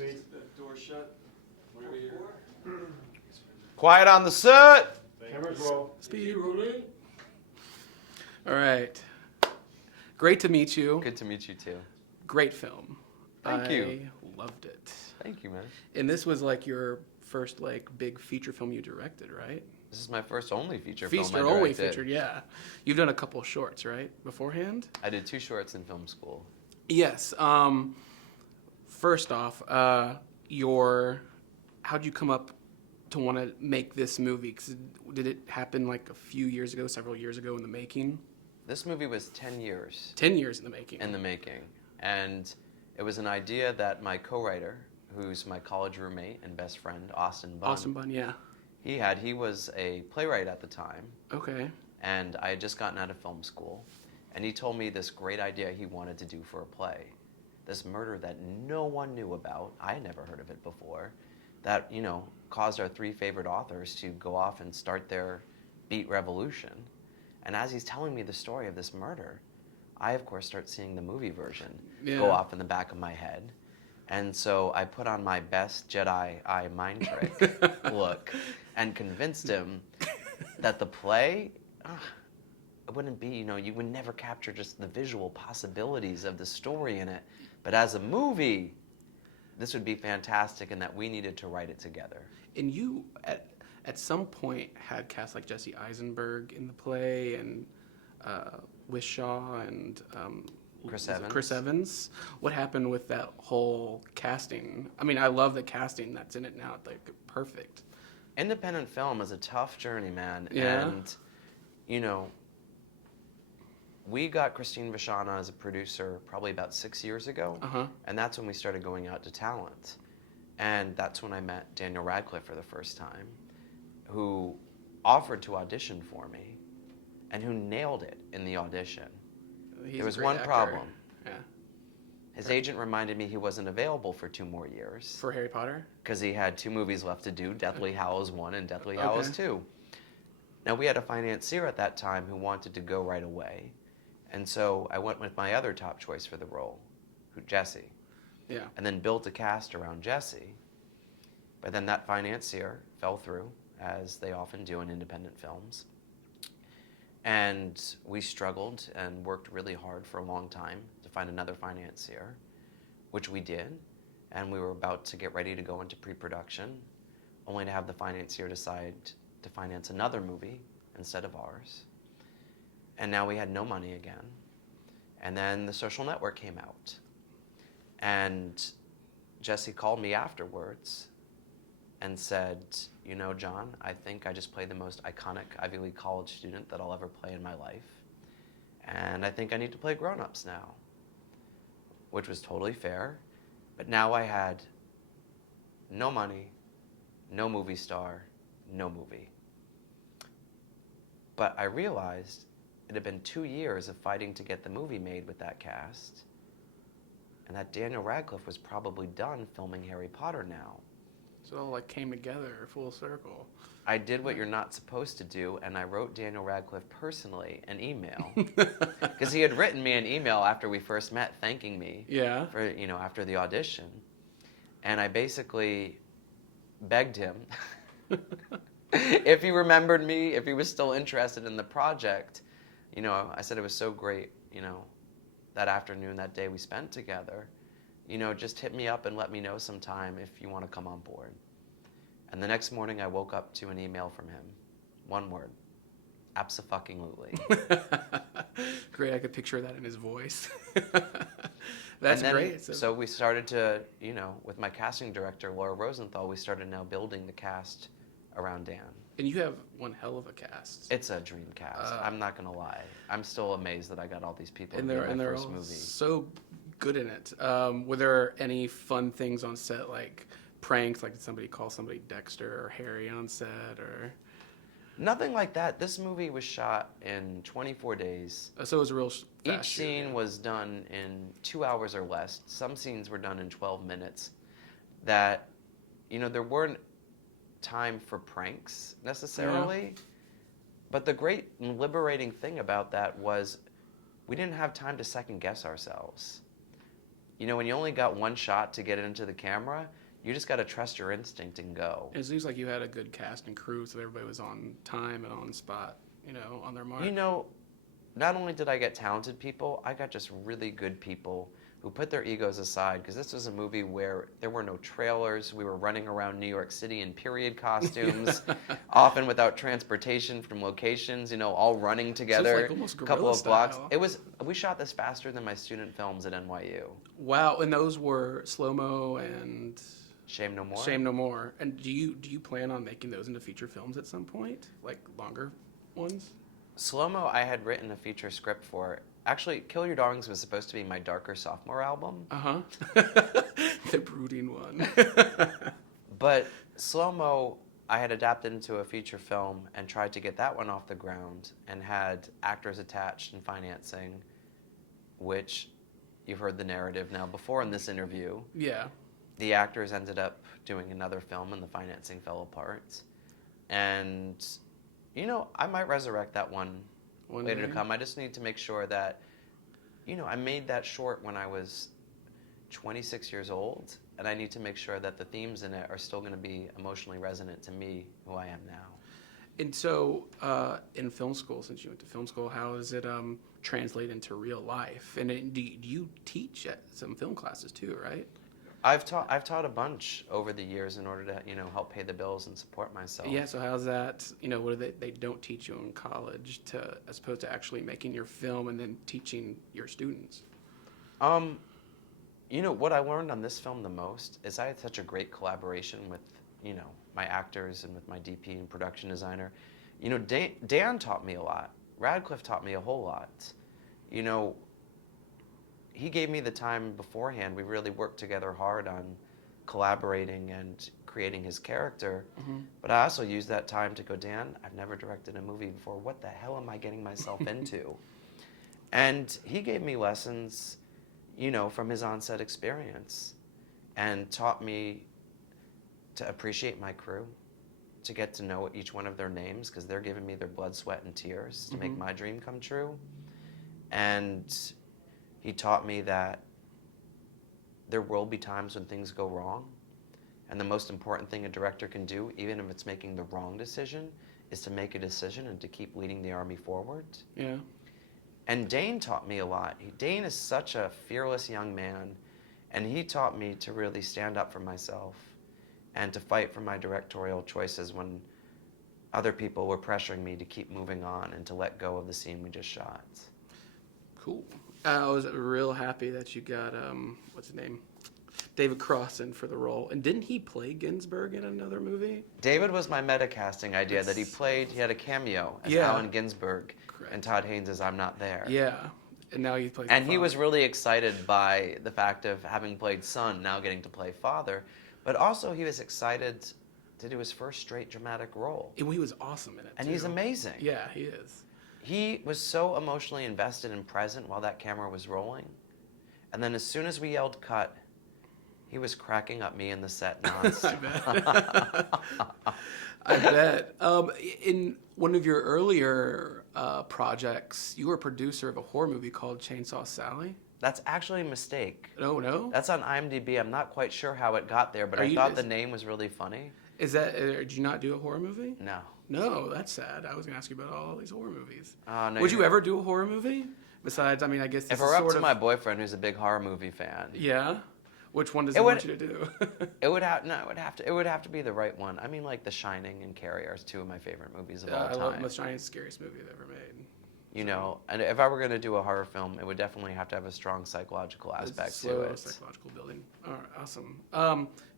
That door shut. What are we here? Quiet on the set. Cameras roll. Speed rolling. All right. Great to meet you. Good to meet you too. Great film. Thank you. I loved it. Thank you, man. And this was like your first like big feature film you directed, right? This is my first only feature film I Feature directed. only featured, yeah. You've done a couple shorts, right, beforehand? I did 2 shorts in film school. Yes. First off, how'd you come up to want to make this movie? 'Cause did it happen like a few years ago, several years ago in the making? This movie was 10 years 10 years in the making. in the making. And it was an idea that my co-writer, who's my college roommate and best friend, Austin Bunn. Austin Bunn, yeah. He was a playwright at the time. Okay. And I had just gotten out of film school. And he told me this great idea he wanted to do for a play. This murder that no one knew about, I had never heard of it before, that, caused our 3 favorite authors to go off and start their beat revolution. And as he's telling me the story of this murder, I, of course, start seeing the movie version go off in the back of my head. And so I put on my best Jedi eye mind trick look and convinced him that the play, it wouldn't be, you would never capture just the visual possibilities of the story in it. But as a movie, this would be fantastic and that we needed to write it together. And you, at some point, had cast like Jesse Eisenberg in the play and Wishaw and Chris Evans. What happened with that whole casting? I mean, I love the casting that's in it now. It's like perfect. Independent film is a tough journey, man. Yeah. And, we got Christine Vachana as a producer probably about 6 years ago. Uh-huh. And that's when we started going out to talent. And that's when I met Daniel Radcliffe for the first time, who offered to audition for me and who nailed it in the audition. There was one problem. Yeah. His agent reminded me he wasn't available for 2 more years. For Harry Potter? Because he had 2 movies left to do, Deathly Hallows 1 and Deathly Hallows 2. Now, we had a financier at that time who wanted to go right away. And so I went with my other top choice for the role, Jesse. Yeah. And then built a cast around Jesse. But then that financier fell through, as they often do in independent films. And we struggled and worked really hard for a long time to find another financier, which we did. And we were about to get ready to go into pre-production, only to have the financier decide to finance another movie instead of ours. And now we had no money again. And then The Social Network came out. And Jesse called me afterwards and said, John, I think I just played the most iconic Ivy League college student that I'll ever play in my life. And I think I need to play grown-ups now, which was totally fair. But now I had no money, no movie star, no movie. But I realized it had been 2 years of fighting to get the movie made with that cast, and that Daniel Radcliffe was probably done filming Harry Potter now. So it all like came together full circle. I did what you're not supposed to do, and I wrote Daniel Radcliffe personally an email. Because he had written me an email after we first met thanking me for, after the audition. And I basically begged him if he remembered me, if he was still interested in the project. I said it was so great, that afternoon, that day we spent together. Just hit me up and let me know sometime if you want to come on board. And the next morning I woke up to an email from him. One word. Abso-fucking-lutely. Great, I could picture that in his voice. That's great. So we started to, with my casting director, Laura Rosenthal, we started now building the cast around Dan. And you have one hell of a cast. It's a dream cast. I'm not going to lie. I'm still amazed that I got all these people and in they're my first all movie. So good in it. Were there any fun things on set, like pranks, like did somebody call somebody Dexter or Harry on set, or? Nothing like that. This movie was shot in 24 days. So it was a real fast Each shoot, scene was done in 2 hours or less. Some scenes were done in 12 minutes. That, there weren't time for pranks necessarily. But the great and liberating thing about that was we didn't have time to second guess ourselves. when you only got one shot to get it into the camera, you just got to trust your instinct and go. It seems like you had a good cast and crew, so everybody was on time and on spot, on their mark. Not only did I get talented people, I got just really good people who put their egos aside, because this was a movie where there were no trailers. We were running around New York City in period costumes, often without transportation from locations, all running together. So it's like almost a couple guerrilla of blocks. style. We shot this faster than my student films at NYU. Wow, and those were slow-mo and Shame No More. Shame No More. And do you plan on making those into feature films at some point, like longer ones? Slow-mo, I had written a feature script for. Actually, Kill Your Darlings was supposed to be my darker sophomore album. Uh-huh. The brooding one. But Slow-mo, I had adapted into a feature film and tried to get that one off the ground and had actors attached and financing, which you've heard the narrative now before in this interview. Yeah. The actors ended up doing another film and the financing fell apart. And, I might resurrect that one later to come. I just need to make sure that, I made that short when I was 26 years old, and I need to make sure that the themes in it are still going to be emotionally resonant to me, who I am now. And so, in film school, since you went to film school, how does it translate into real life? And do you teach at some film classes too, right? I've taught a bunch over the years in order to help pay the bills and support myself. Yeah. So how's that? What do they don't teach you in college as opposed to actually making your film and then teaching your students? What I learned on this film the most is I had such a great collaboration with my actors and with my DP and production designer. Dan taught me a lot. Radcliffe taught me a whole lot. He gave me the time beforehand. We really worked together hard on collaborating and creating his character. Mm-hmm. But I also used that time to go, Dan, I've never directed a movie before. What the hell am I getting myself into? And he gave me lessons, from his on-set experience and taught me to appreciate my crew, to get to know each one of their names because they're giving me their blood, sweat, and tears to make my dream come true. And he taught me that there will be times when things go wrong. And the most important thing a director can do, even if it's making the wrong decision, is to make a decision and to keep leading the army forward. Yeah. And Dane taught me a lot. Dane is such a fearless young man, and he taught me to really stand up for myself and to fight for my directorial choices when other people were pressuring me to keep moving on and to let go of the scene we just shot. Cool. I was real happy that you got, what's his name? David Crossan for the role. And didn't he play Ginsberg in another movie? David was my meta-casting idea that he had a cameo as Allen Ginsberg. Correct. And Todd Haynes as I'm Not There. Yeah. And now he plays And he was really excited by the fact of having played son, now getting to play father. But also he was excited to do his first straight dramatic role. And he was awesome in it, And he's amazing. Yeah, he is. He was so emotionally invested and present while that camera was rolling. And then as soon as we yelled cut, he was cracking up me in the set nonstop. I bet. In one of your earlier projects, you were a producer of a horror movie called Chainsaw Sally. That's actually a mistake. No? That's on IMDb. I'm not quite sure how it got there, but I thought the name was really funny. Is that? Did you not do a horror movie? No. No, that's sad. I was going to ask you about all these horror movies. No, Would you ever do a horror movie? Besides, I mean, I guess this if we're up to my boyfriend, who's a big horror movie fan. Yeah. Which one does he want you to do? It would have to be the right one. I mean, like The Shining and Carrie are two of my favorite movies of all time. I love The Shining, the scariest movie I've ever made. And if I were going to do a horror film, it would definitely have to have a strong psychological aspect to it. Psychological building. All right, awesome.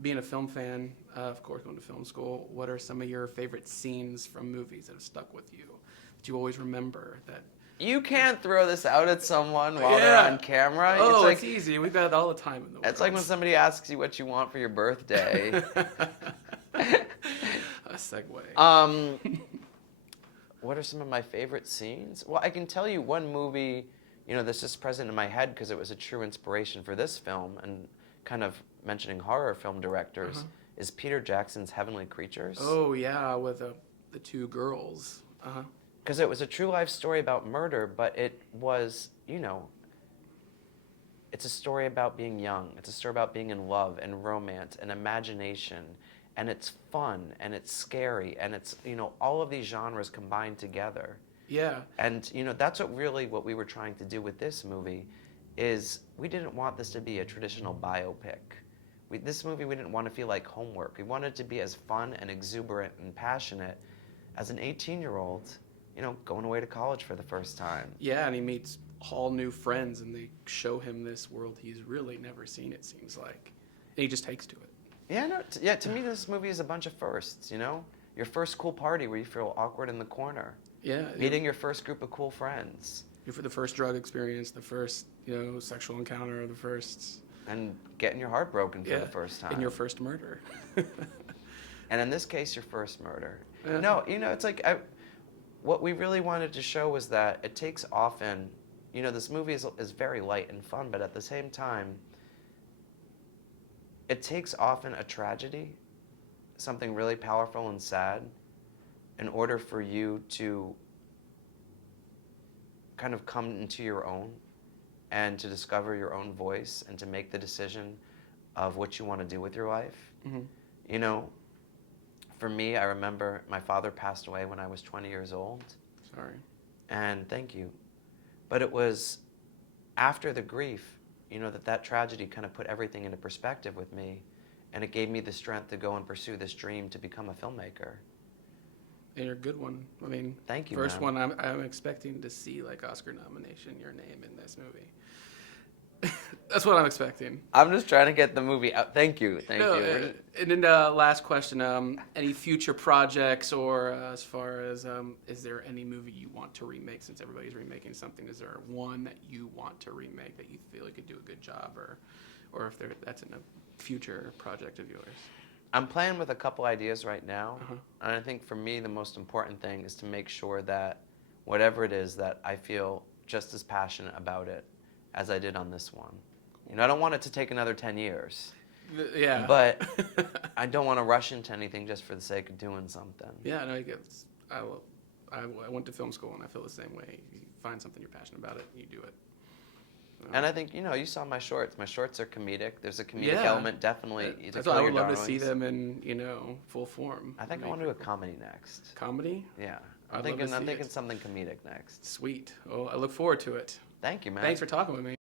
Being a film fan, of course, going to film school, what are some of your favorite scenes from movies that have stuck with you, that you always remember? That you can't throw this out at someone while they're on camera. Oh, it's easy. We've got it all the time in the world. It's like when somebody asks you what you want for your birthday. A segue. What are some of my favorite scenes? Well, I can tell you one movie, that's just present in my head because it was a true inspiration for this film, and kind of mentioning horror film directors, is Peter Jackson's Heavenly Creatures. Oh, yeah, with the two girls. Because it was a true life story about murder, but it was, it's a story about being young. It's a story about being in love and romance and imagination. And it's fun and it's scary and it's, all of these genres combined together. Yeah. And, that's what we were trying to do with this movie is we didn't want this to be a traditional biopic. This movie, we didn't want to feel like homework. We wanted it to be as fun and exuberant and passionate as an 18-year-old, going away to college for the first time. Yeah, and he meets all new friends, and they show him this world he's really never seen, it seems like. And he just takes to it. Yeah, to me, this movie is a bunch of firsts, Your first cool party where you feel awkward in the corner. Yeah. Meeting your first group of cool friends. For the first drug experience, the first, sexual encounter, the first... And getting your heart broken for the first time. And your first murder. And in this case, your first murder. Yeah. No, it's like, what we really wanted to show was that it takes often, this movie is very light and fun, but at the same time, it takes often a tragedy, something really powerful and sad, in order for you to kind of come into your own and to discover your own voice and to make the decision of what you want to do with your life. Mm-hmm. For me, I remember my father passed away when I was 20 years old. Sorry. And thank you. But it was after the grief, that tragedy kind of put everything into perspective with me, and it gave me the strength to go and pursue this dream to become a filmmaker. And you're a good one. I mean, thank you. First man. one, I'm expecting to see Oscar nomination, your name in this movie. That's what I'm expecting. I'm just trying to get the movie out. Thank you. And then last question: any future projects, or as far as is there any movie you want to remake? Since everybody's remaking something, is there one that you want to remake that you feel you could do a good job, or if that's in a future project of yours? I'm playing with a couple ideas right now, Uh-huh. and I think for me the most important thing is to make sure that whatever it is that I feel just as passionate about it as I did on this one. I don't want it to take another 10 years. Yeah. But I don't want to rush into anything just for the sake of doing something. Yeah, no, I went to film school and I feel the same way. You find something you're passionate about, you do it. And I think, you saw my shorts. My shorts are comedic. There's a comedic element, definitely. That's why I would love to see them in, full form. I think I want to do a comedy next. Comedy? Yeah. I'm thinking something comedic next. Sweet. Well, I look forward to it. Thank you, man. Thanks for talking with me.